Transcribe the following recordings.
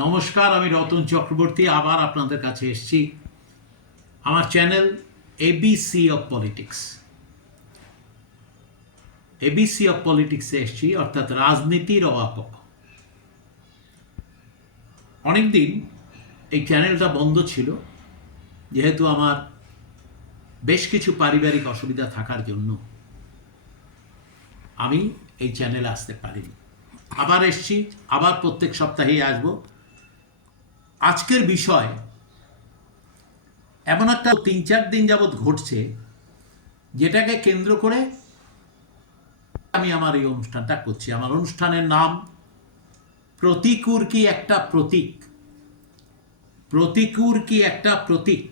নমস্কার, আমি রতন চক্রবর্তী আবার আপনাদের কাছে এসেছি। আমার channel ABC of politics, ABC of পলিটিক্সে এসেছি, অর্থাৎ রাজনীতির অপক্ষ। অনেকদিন এই চ্যানেলটা বন্ধ ছিল, যেহেতু আমার বেশ কিছু পারিবারিক অসুবিধা থাকার জন্য আমি এই চ্যানেলে আসতে পারিনি। আবার এসেছি, আবার প্রত্যেক সপ্তাহেই আসব। আজকের বিষয় এমন একটা 3-4 দিন যাবৎ ঘটছে, যেটাকে কেন্দ্র করে আমি আমার এই অনুষ্ঠানটা করছি। আমার অনুষ্ঠানের নাম প্রতিকূর কি একটা প্রতীক। প্রতিকূর কি একটা প্রতীক।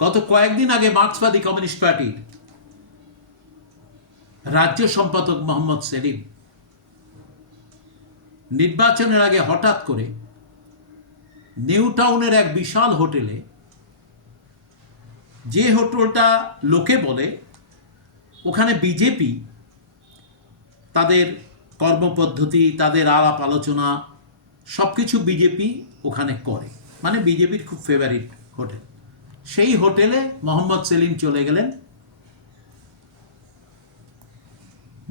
গত কয়েকদিন আগে মার্ক্সবাদী কমিউনিস্ট পার্টির রাজ্য সম্পাদক মোহাম্মদ সেলিম নির্বাচনের আগে হঠাৎ করে নিউ টাউনের এক বিশাল হোটেলে, যে হোটেলটা লোকে বলে ওখানে বিজেপি তাদের কর্মপদ্ধতি, তাদের আলাপ আলোচনা সব কিছু বিজেপি ওখানে করে, মানে বিজেপির খুব ফেভারিট হোটেল। সেই হোটেলে মোহাম্মদ সেলিম চলে গেলেন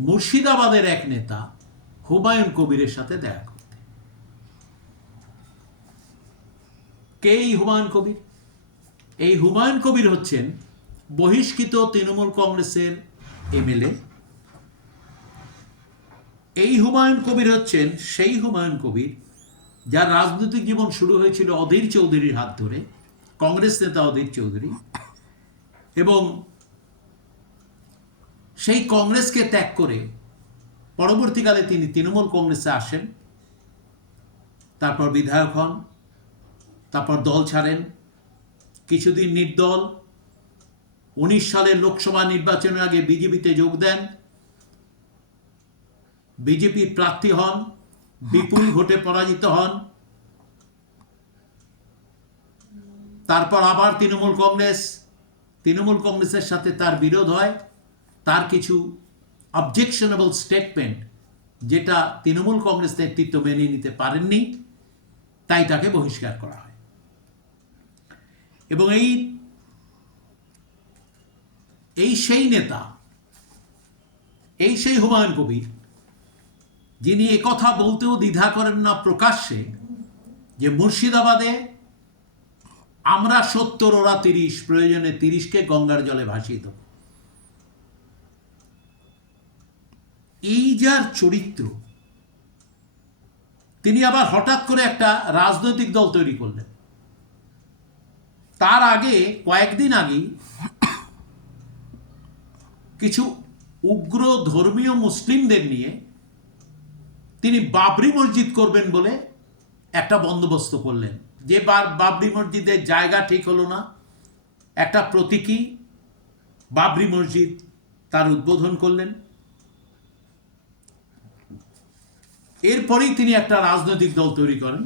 মুর্শিদাবাদের এক নেতা হুমায়ুন কবিরের সাথে দেখা করতে। কে এই হুমায়ুন কবির? এই হুমায়ুন কবির হচ্ছেন বহিষ্কৃত তৃণমূল কংগ্রেসের এমএলএ। এই হুমায়ুন কবির হচ্ছেন সেই হুমায়ুন কবির যার রাজনৈতিক জীবন শুরু হয়েছিল অধীর চৌধুরীর হাত ধরে, কংগ্রেস নেতা অধীর চৌধুরী, এবং সেই কংগ্রেসকে ত্যাগ করে পরবর্তীকালে তিনি তৃণমূল কংগ্রেসে আসেন, তারপর বিধায়ক হন, তারপর দল ছাড়েন, কিছুদিন নির্দল, 19 সালের লোকসভা নির্বাচনের আগে বিজেপিতে যোগ দেন, বিজেপির প্রার্থী হন, বিপুল ভোটে পরাজিত হন, তারপর আবার তৃণমূল কংগ্রেসের সাথে তার বিরোধ হয়, তার কিছু অবজেকশনেবল স্টেটমেন্ট যেটা তৃণমূল কংগ্রেস নেতৃত্ব মেনে নিতে পারেননি, তাই তাকে বহিষ্কার করা হয়। এবং এই সেই নেতা, এই সেই হুমায়ুন কবির, যিনি একথা বলতেও দ্বিধা করেন না প্রকাশ্যে যে মুর্শিদাবাদে আমরা 70, ওরা 30, প্রয়োজনে 30কে গঙ্গার জলে ভাসিয়ে দেব। এই যার চরিত্র, তিনি আবার হঠাৎ করে একটা রাজনৈতিক দল তৈরি করলেন। তার আগে কয়েকদিন আগেই কিছু উগ্র ধর্মীয় মুসলিমদের নিয়ে তিনি বাবরি মসজিদ করবেন বলে একটা বন্দোবস্ত করলেন। যে বাবরি মসজিদের জায়গা ঠিক হলো না, একটা প্রতীকী বাবরি মসজিদ তার উদ্বোধন করলেন। এরপরেই তিনি একটা রাজনৈতিক দল তৈরি করেন,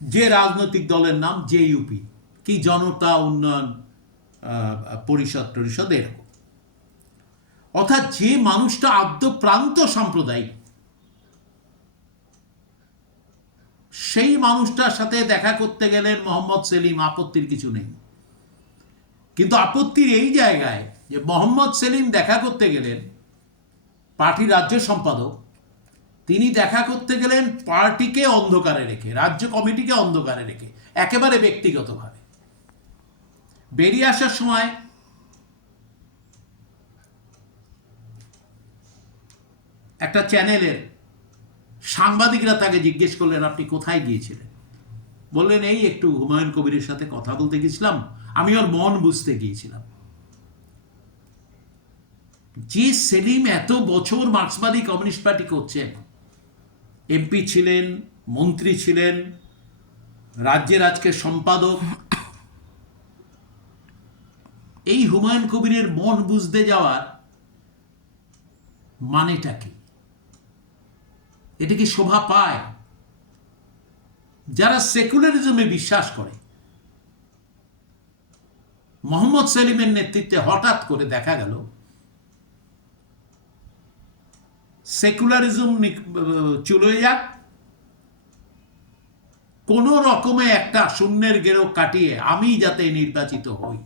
যে রাজনৈতিক দলের নাম জেইউপি, কি জনতা উন্নয়ন পরিষদ এরকম। অর্থাৎ যে মানুষটা আদ্যপ্রান্ত সাম্প্রদায়িক, সেই মানুষটার সাথে দেখা করতে গেলেন মোহাম্মদ সেলিম, আপত্তির কিছু নেই। কিন্তু আপত্তির এই জায়গায় যে মোহাম্মদ সেলিম দেখা করতে গেলেন, পার্টির রাজ্য সম্পাদক, তিনি দেখা করতে গেলেন পার্টিকে অন্ধকারে রেখে, রাজ্য কমিটিকে অন্ধকারে রেখে, একেবারে ব্যক্তিগতভাবে। বেরিয়ে আসার সময় একটা চ্যানেলের সাংবাদিকরা তাকে জিজ্ঞেস করলেন, আপনি কোথায় গিয়েছিলেন? বললেন, এই একটু হুমায়ুন কবিরের সাথে কথা বলতে গেছিলাম, আমি ওর মন বুঝতে গিয়েছিলাম। যে সেলিম এত বছর মার্ক্সবাদী কমিউনিস্ট পার্টি করছেন, এমপি ছিলেন, মন্ত্রী ছিলেন, রাজ্যের আজকে সম্পাদক, এই হুমায়ুন কবিরের মন বুঝতে যাওয়ার মানেটা কি? এটা কি শোভা পায়? যারা সেকুলারিজমে বিশ্বাস করে, মোহাম্মদ সেলিমের নেতৃত্বে হঠাৎ করে দেখা গেল সেকুলারিজম চলে যাক, কোন রকমে একটা শূন্যের গেরো কাটিয়ে আমি যাতে নির্বাচিত হই।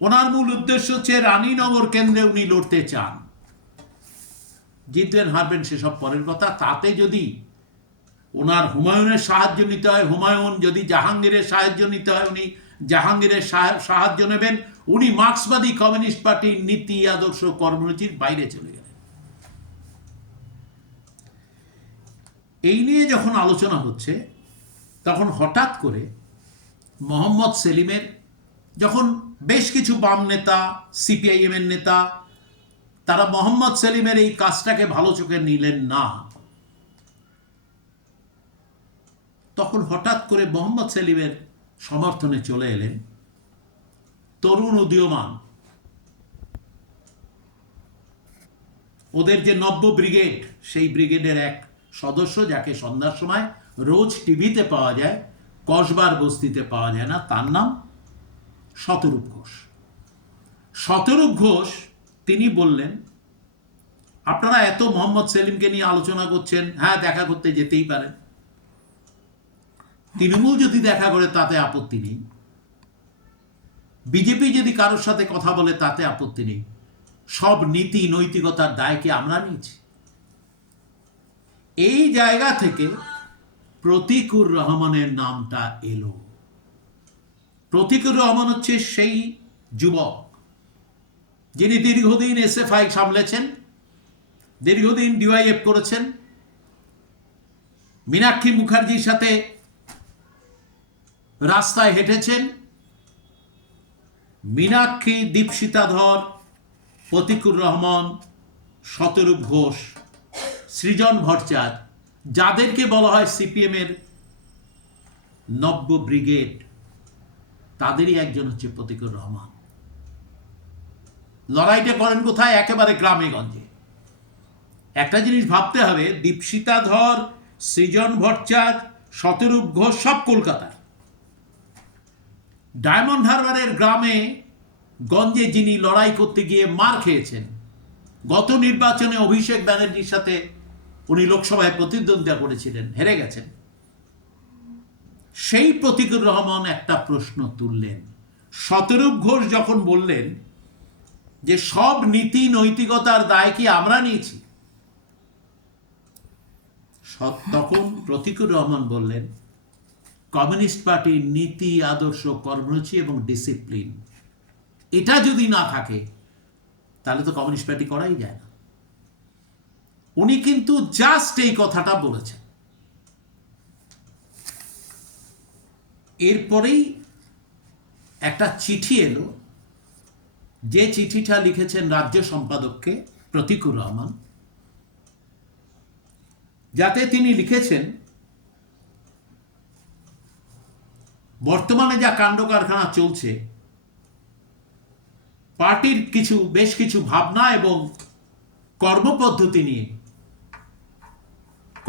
ওনার মূল উদ্দেশ্য হচ্ছে রানীনগর কেন্দ্রে উনি লড়তে চান। জিতবেন হারবেন সেসব পরের কথা। তাতে যদি ওনার হুমায়ুনের সাহায্য নিতে হয় হুমায়ুন, যদি জাহাঙ্গীরের সাহায্য নিতে হয় উনি জাহাঙ্গীরের সাহায্য নেবেন। উনি মার্ক্সবাদী কমিউনিস্ট পার্টির নীতি আদর্শ কর্মসূচির বাইরে চলে গেলেন। এই নিয়ে যখন আলোচনা হচ্ছে তখন হঠাৎ করে মোহাম্মদ সেলিমের, যখন বেশ কিছু বাম নেতা, সিপিআইএম এর নেতা, তারা মোহাম্মদ সেলিমের এই কাজটাকে ভালো চোখে নিলেন না, তখন হঠাৎ করে মোহাম্মদ সেলিমের সমর্থনে চলে এলেন তরুণ উদীয়মান, ওদের যে নব্য ব্রিগেড, সেই ব্রিগেডের এক সদস্য, যাকে সন্ধ্যার সময় রোজ টিভিতে পাওয়া যায়, কসবার বস্তিতে পাওয়া যায় না, তার নাম শতরূপ ঘোষ। শতরূপ ঘোষ তিনি বললেন, আপনারা এত মোহাম্মদ সেলিমকে নিয়ে আলোচনা করছেন, হ্যাঁ দেখা করতে যেতেই পারেন, তৃণমূল যদি দেখা করে তাতে আপত্তি নেই, বিজেপি যদি কারোর সাথে কথা বলে তাতে আপত্তি নেই, সব নীতি নৈতিকতার দায় কি আমরা নিয়েছি? এই জায়গা থেকে প্রতীকুর রহমানের নামটা এলো। প্রতীকুর রহমান হচ্ছে সেই যুবক যিনি দীর্ঘদিন এসএফআই সামলেছেন, দীর্ঘদিন ডিওয়াইএফ করেছেন, মীনাক্ষী মুখার্জির সাথে রাস্তায় হেঁটেছেন। মীনাক্ষী, দীপশিতা ধর, প্রতীকুর রহমান, শতরূপ ঘোষ, সৃজন ভট্টাচার্য, যাদেরকে বলা হয় সিপিএম এর নব্য ব্রিগেড, তাদেরই একজন হচ্ছে প্রতীকুর রহমান। লড়াইটা করেন কোথায়? একেবারে গ্রামে গঞ্জে। একটা জিনিস ভাবতে হবে, দীপশিতা ধর, সৃজন ভট্টাচার্য, শতরূপ ঘোষ সব কলকাতার। ডায়মন্ড হারবারের গ্রামে গঞ্জে যিনি লড়াই করতে গিয়ে মার খেয়েছেন, গত নির্বাচনে অভিষেক ব্যানার্জির সাথে উনি লোকসভায় প্রতিদ্বন্দ্বিতা করেছিলেন, হেরে গেছেন, সেই প্রতীকুর রহমান একটা প্রশ্ন তুললেন। শতরূপ ঘোষ যখন বললেন যে সব নীতি নৈতিকতার দায় কি আমরা নিয়েছি, তখন প্রতীকুর রহমান বললেন, কমিউনিস্ট পার্টির নীতি আদর্শ কর্মসূচি এবং ডিসিপ্লিন, এটা যদি না থাকে তাহলে তো কমিউনিস্ট পার্টি করাই যায় না। উনি কিন্তু জাস্ট এই কথাটা বলেছেন। এরপরেই একটা চিঠি এলো, যে চিঠিটা লিখেছেন রাজ্য সম্পাদককে প্রতীকুর রহমান, যাতে তিনি লিখেছেন, বর্তমানে যা কাণ্ড কারখানা চলছে, পার্টির বেশ কিছু ভাবনা এবং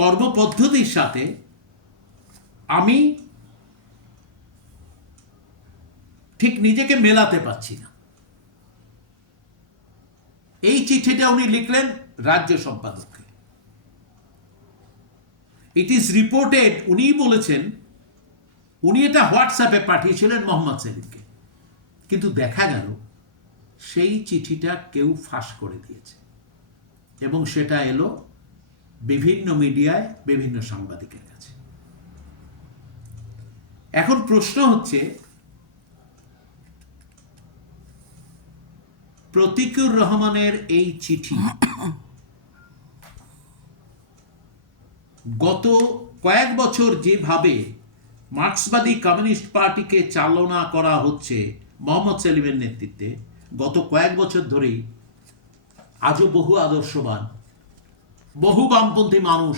কর্মপদ্ধতির সাথে আমি ঠিক নিজেকে মেলাতে পারছি না। এই চিঠিটা উনি লিখলেন রাজ্য সম্পাদককে। ইট ইজ রিপোর্টেড, উনিই বলেছেন, উনি এটা হোয়াটসঅ্যাপে পাঠিয়েছিলেন মোহাম্মদ সেলিমকে, কিন্তু দেখা গেল সেই চিঠিটা কেউ ফাঁস করে দিয়েছে এবং সেটা এলো বিভিন্ন মিডিয়ায়, বিভিন্ন সাংবাদিকের কাছে। এখন প্রশ্ন হচ্ছে, প্রতীকুর রহমানের এই চিঠি গত কয়েক বছর যেভাবে মার্ক্সবাদী কমিউনিস্ট পার্টিকে চালনা করা হচ্ছে মোহাম্মদ সেলিমের নেতৃত্বে, গত কয়েক বছর ধরেই আজও বহু আদর্শবান, বহু বামপন্থী মানুষ,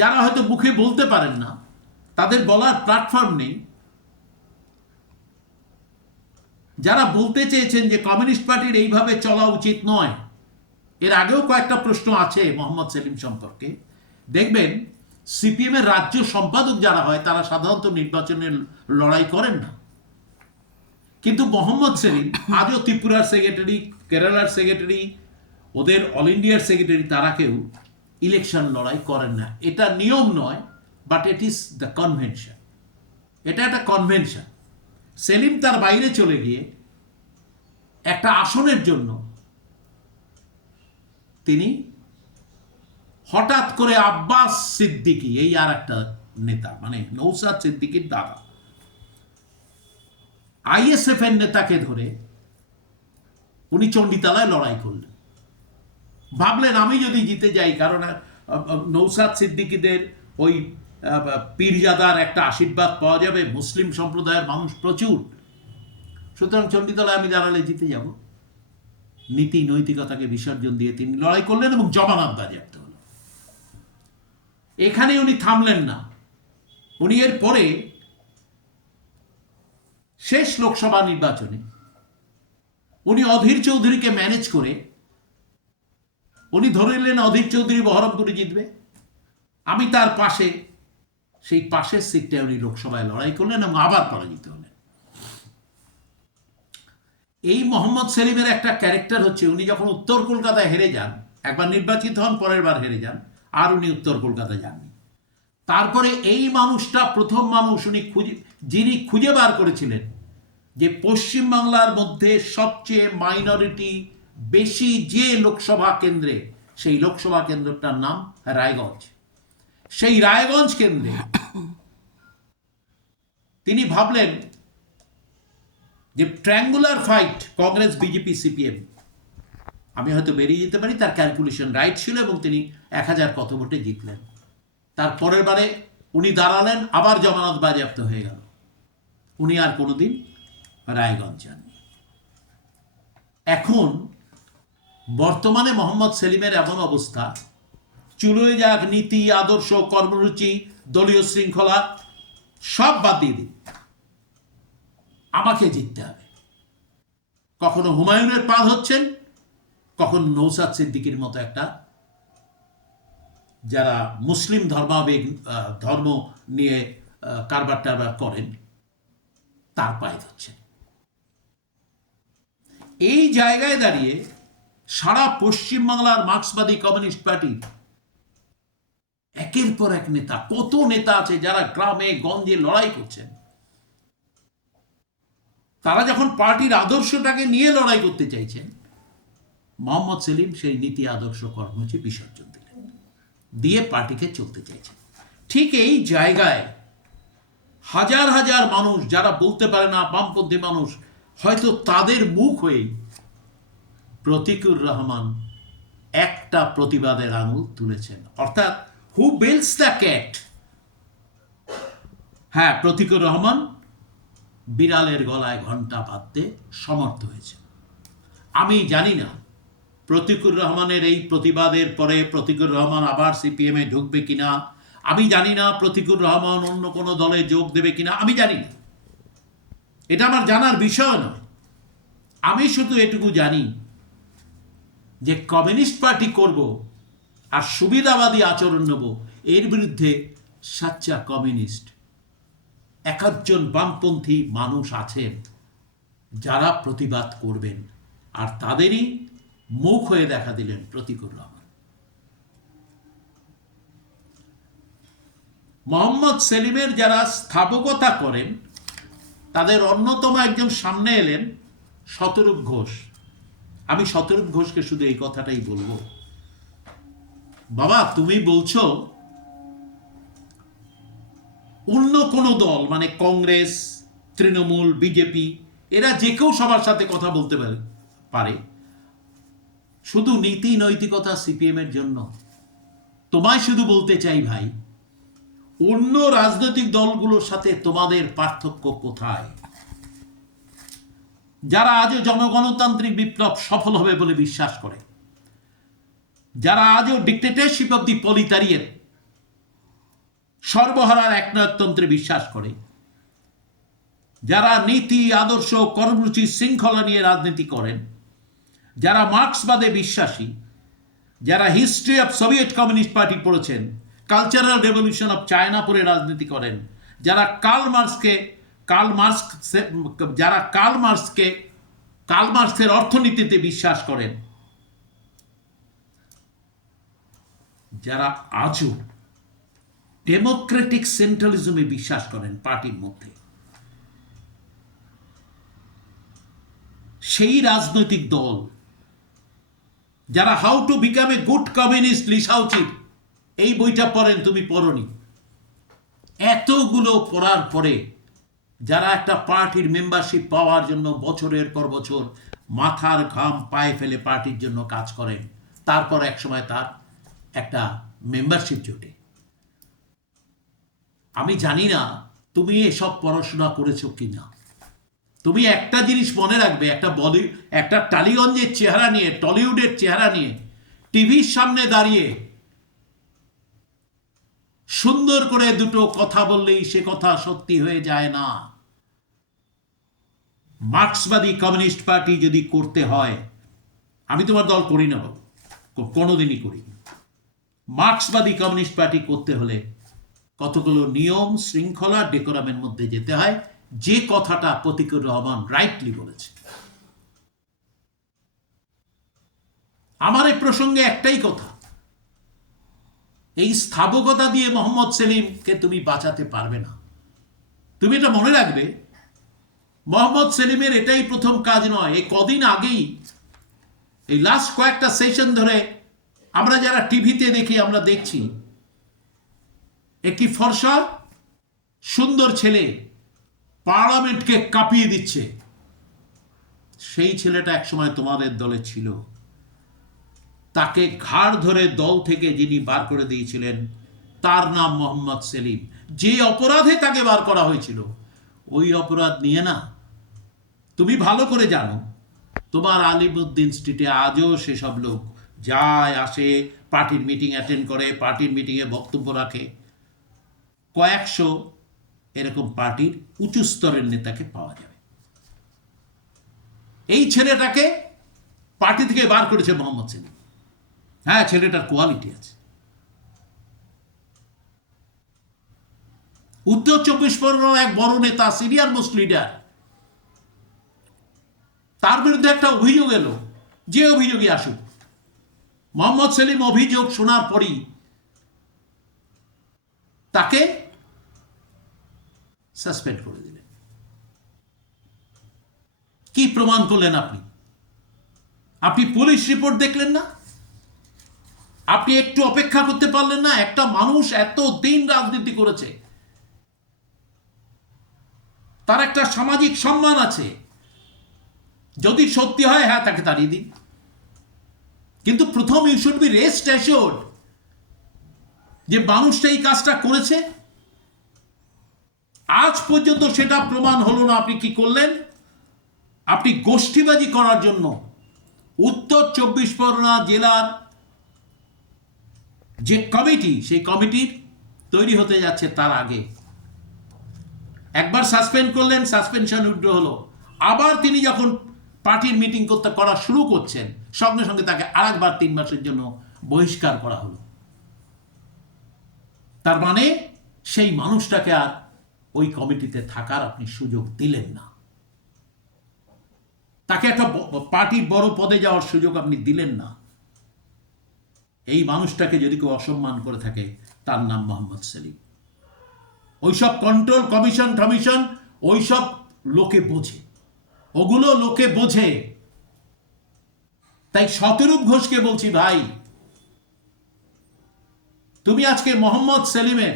যারা হয়তো মুখে বলতে পারেন না, তাদের বলার প্ল্যাটফর্ম নেই, যারা বলতে চেয়েছেন যে কমিউনিস্ট পার্টির এইভাবে চলা উচিত নয়। এর আগেও কয়েকটা প্রশ্ন আছে মোহাম্মদ সেলিম সম্পর্কে। দেখবেন সিপিএম এর রাজ্য সম্পাদক যারা হয় তারা সাধারণত নির্বাচনের লড়াই করেন না, কিন্তু মোহাম্মদ সেলিম আজও ত্রিপুরার সেক্রেটারি, কেরালার সেক্রেটারি, ওদের অল ইন্ডিয়ার সেক্রেটারি তারা কেউ ইলেকশন লড়াই করেন না। এটা নিয়ম নয়, but it is the convention. এটা একটা কনভেনশন। সেলিম তার বাইরে চলে গিয়ে একটা আসনের জন্য তিনি হঠাৎ করে আব্বাস সিদ্দিকী, এই আর একটা নেতা, মানে নৌসাদ সিদ্দিকীর দাদা, আইএসএফ এর নেতাকে ধরে উনি চণ্ডীতলায় লড়াই করলেন। ভাবলেন আমি যদি জিতে যাই, কারণ নৌসাদ সিদ্দিকীদের ওই পীরজাদার একটা আশীর্বাদ পাওয়া যাবে, মুসলিম সম্প্রদায়ের মানুষ প্রচুর, সুতরাং চণ্ডীতলায় আমি দাঁড়ালে জিতে যাব। নীতি নৈতিকতাকে বিসর্জন দিয়ে তিনি লড়াই করলেন এবং জমানত বাজেয়াপ্ত হল। এখানে উনি থামলেন না। উনি এর পরে শেষ লোকসভা নির্বাচনে উনি অধীর চৌধুরীকে ম্যানেজ করে উনি ধরে নিলেন অধীর চৌধুরী বহরমপুরে জিতবে, আমি তার পাশে, সেই পাশের সিটটা উনি লোকসভায় লড়াই করলেন এবং আবার পরাজিত হলেন। এই মোহাম্মদ সেলিমের একটা ক্যারেক্টার হচ্ছে, উনি যখন উত্তর কলকাতায় হেরে যান, একবার নির্বাচিত হন, পরের বার হেরে যান, আর উনি উত্তর কলকাতায় যাননি। তারপরে এই মানুষটা প্রথম মানুষ উনি যিনি খুঁজে বার করেছিলেন যে পশ্চিমবাংলার মধ্যে সবচেয়ে মাইনরিটি বেশি যে লোকসভা কেন্দ্রে, সেই লোকসভা কেন্দ্রটার নাম রায়গঞ্জ। সেই রায়গঞ্জ কেন্দ্রে তিনি ভাবলেন যে triangular fight Congress BJP CPM, আমি হয়তো বেরিয়ে যেতে পারি। তার ক্যালকুলেশন রাইট ছিল এবং তিনি 1000 কত ভোটে জিতলেন। তার পরের বারে উনি দাঁড়ালেন, আবার জমানত বাজেয়াপ্ত হয়ে গেল, উনি আর কোনোদিন রায়গঞ্জ যাননি। এখন বর্তমানে মোহাম্মদ সেলিমের এমন অবস্থা, চুলোয় যাক নীতি আদর্শ কর্মসূচি দলীয় শৃঙ্খলা সব বাদ দিয়ে দিন, আমাকে জিততে হবে। কখনো হুমায়ুনের পা হচ্ছেন, কখনো নৌসাদ সিদ্দিকীর মতো একটা, যারা মুসলিম ধর্ম নিয়ে কারবার টারবার করেন, তার পায়ে ধরছেন। এই জায়গায় দাঁড়িয়ে সারা পশ্চিমবাংলার মার্ক্সবাদী কমিউনিস্ট পার্টি একের পর এক নেতা, কত নেতা আছে যারা গ্রামে গঞ্জে লড়াই করছেন, তারা যখন পার্টির আদর্শটাকে নিয়ে লড়াই করতে চাইছেন, মোহাম্মদ সেলিম সেই নীতি আদর্শ কর্মসূচি বিসর্জন দিলেন, দিয়ে পার্টিকে চলতে চাইছেন। ঠিক এই জায়গায় হাজার হাজার মানুষ যারা বলতে পারে না, বামপন্থী মানুষ, হয়তো তাদের মুখ হয়ে প্রতিকুর রহমান একটা প্রতিবাদের আঙুল তুলেছেন। অর্থাৎ হু বিল্ডস দ্য ক্যাট? হ্যাঁ, প্রতিকুর রহমান বিড়ালের গলায় ঘন্টা বাঁধতে সমর্থ হয়েছে। আমি জানি না প্রতিকুর রহমানের এই প্রতিবাদের পরে প্রতিকুর রহমান আবার সিপিএমে ঢুকবে কিনা, আমি জানি না প্রতিকুর রহমান অন্য কোনো দলে যোগ দেবে কিনা, আমি জানি না, এটা আমার জানার বিষয় নয়। আমি শুধু এটুকু জানি যে কমিউনিস্ট পার্টি করব আর সুবিধাবাদী আচরণ নেব, এর বিরুদ্ধে সাচ্চা কমিউনিস্ট একজন বামপন্থী মানুষ আছেন যারা প্রতিবাদ করবেন, আর তাদেরই মুখ হয়ে দেখা দিলেন প্রতিকুর রহমান। মোহাম্মদ সেলিমের যারা স্থাপকতা করেন, তাদের অন্যতম একজন সামনে এলেন শতরূপ ঘোষ। আমি শতরূপ ঘোষকে শুধু এই কথাটাই বলবো, বাবা তুমি বলছো অন্য কোনো দল, মানে কংগ্রেস, তৃণমূল, বিজেপি, এরা যে কেউ সবার সাথে কথা বলতে পারে, শুধু নীতি নৈতিকতা সিপিএম এর জন্য? তোমায় শুধু বলতে চাই ভাই, অন্য রাজনৈতিক দলগুলোর সাথে তোমাদের পার্থক্য কোথায়? যারা আজও জনগণতান্ত্রিক বিপ্লব সফল হবে বলে বিশ্বাস করে, যারা আজও ডিক্টেটরশিপ অব দি প্রলিটারিয়েট, সর্বহারার একনায়কতন্ত্রে বিশ্বাস করে, যারা নীতি আদর্শ কর্মসূচি শৃঙ্খলা নিয়ে রাজনীতি করেন, যারা মার্ক্সবাদে বিশ্বাসী, যারা history of Soviet communist party পড়েছেন, কালচারাল রেভলিউশন অফ চায়না পড়ে রাজনীতি করেন, যারা কার্ল মার্ক্সের অর্থনীতিতে বিশ্বাস করেন, যারা আজও ডেমোক্রেটিক সেন্ট্রালিজমে বিশ্বাস করেন পার্টির মধ্যে, সেই রাজনৈতিক দল যারা how to become a good communist লিসাউচির এই বইটা পড়েন, তুমি পড়নি, এতগুলো পড়ার পরে যারা একটা পার্টির মেম্বারশিপ পাওয়ার জন্য বছরের পর বছর মাথার ঘাম পায়ে ফেলে পার্টির জন্য কাজ করেন, তারপর এক সময় তার একটা মেম্বারশিপ জোটে। আমি জানি না তুমি এসব পড়াশোনা করেছো কিনা। তুমি একটা জিনিস মনে রাখবে, একটা টালিগঞ্জের চেহারা নিয়ে, টলিউডের চেহারা নিয়ে টিভির সামনে দাঁড়িয়ে সুন্দর করে দুটো কথা বললেই সে কথা সত্যি হয়ে যায় না। মার্ক্সবাদী কমিউনিস্ট পার্টি যদি করতে হয়, আমি তোমার দল করি না বাবু, কোনোদিনই করি না। মার্ক্সবাদী কমিউনিস্ট পার্টি করতে হলে কতগুলো নিয়ম শৃঙ্খলা ডেকোরামের মধ্যে যেতে হয়, যে কথাটা প্রতিকুর রহমান রাইটলি বলেছে। আমার এই প্রসঙ্গে একটাই কথা, এই স্থাবকতা দিয়ে মোহাম্মদ সেলিমকে তুমি বাঁচাতে পারবে না। তুমি এটা মনে রাখবে, মোহাম্মদ সেলিমের এটাই প্রথম কাজ নয়। এই কদিন আগেই, এই লাস্ট কয়েকটা সেশন ধরে আমরা যারা টিভিতে দেখি, আমরা দেখছি একটি ফর্সা সুন্দর ছেলে পার্লামেন্টকে কাঁপিয়ে দিচ্ছে। সেই ছেলেটা একসময় তোমাদের দলে ছিল। তাকে ঘাড় ধরে দল থেকে যিনি বার করে দিয়েছিলেন তার নাম মোহাম্মদ সেলিম। যে অপরাধে তাকে বার করা হয়েছিল, ওই অপরাধ নিয়ে না, তুমি ভালো করে জানো, তোমার আলিমুদ্দিন স্ট্রিটে আজও সেসব লোক যায় আসে, পার্টির মিটিং অ্যাটেন্ড করে, পার্টির মিটিংয়ে বক্তব্য রাখে। কয়েকশো এরকম পার্টির উঁচু স্তরের নেতাকে পাওয়া যাবে। এই ছেলেটাকে পার্টি থেকে বার করেছে মোহাম্মদ সেলিম। হ্যাঁ, ছেলেটার কোয়ালিটি আছে। উত্তর 24 পরগনার এক বড় নেতা, সিনিয়র মোস্ট লিডার, তার বিরুদ্ধে একটা অভিযোগ এলো। যে অভিযোগই আসুক, মোহাম্মদ সেলিম অভিযোগ শোনার পরই তাকে সাসপেন্ড করে দিলেন। কি প্রমাণ করলেন আপনি? আপনি পুলিশ রিপোর্ট দেখলেন না? আপনি একটু অপেক্ষা করতে পারলেন না? একটা মানুষ এত দিন রাজনীতি করেছে, তার একটা সামাজিক সম্মান আছে। যদি সত্যি হয়, হ্যাঁ, তাকে তাড়িয়ে দিন। কিন্তু প্রথম you should be rest assured যে মানুষটা এই কাজটা করেছে। আজ পর্যন্ত সেটা প্রমাণ হলো না। আপনি কি করলেন? আপনি গোষ্ঠীবাজি করার জন্য উত্তর 24 পরগনা জেলার যে কমিটি, সেই কমিটির তৈরি হতে যাচ্ছে তার আগে একবার সাসপেন্ড করলেন, সাসপেনশন উইথড্র হলো। আবার তিনি যখন পার্টির মিটিং করা শুরু করছেন, সঙ্গে সঙ্গে তাকে আরেকবার 3 মাসের জন্য বহিষ্কার করা হলো। তার মানে সেই মানুষটাকে আর ওই কমিটিতে থাকার আপনি সুযোগ দিলেন না। তাকে একটা পার্টির বড় পদে যাওয়ার সুযোগ আপনি দিলেন না। এই মানুষটাকে যদি কেউ অসম্মান করে থাকে, তার নাম মোহাম্মদ সেলিম। ওইসব কন্ট্রোল কমিশন ওইসব লোকে বোঝে, ওগুলো লোকে বোঝে। তাই শতরূপ ঘোষকে বলছি, ভাই, তুমি আজকে মোহাম্মদ সেলিমের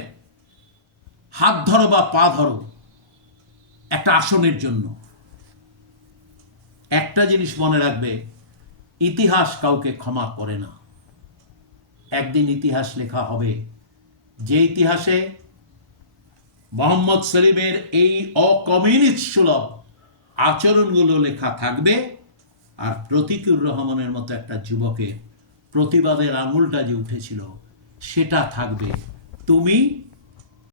হাত ধরো বা পা ধরো একটা আসনের জন্য। একটা জিনিস মনে রাখবে, ইতিহাস কাউকে ক্ষমা করে না। একদিন ইতিহাস লেখা হবে, যে ইতিহাসে মোহাম্মদ সেলিমের এই অকমিউনিস্ট সুলভ আচরণগুলো লেখা থাকবে, আর প্রতিকুর রহমানের মতো একটা যুবকের প্রতিবাদের আঙুলটা যে উঠেছিল সেটা থাকবে। তুমি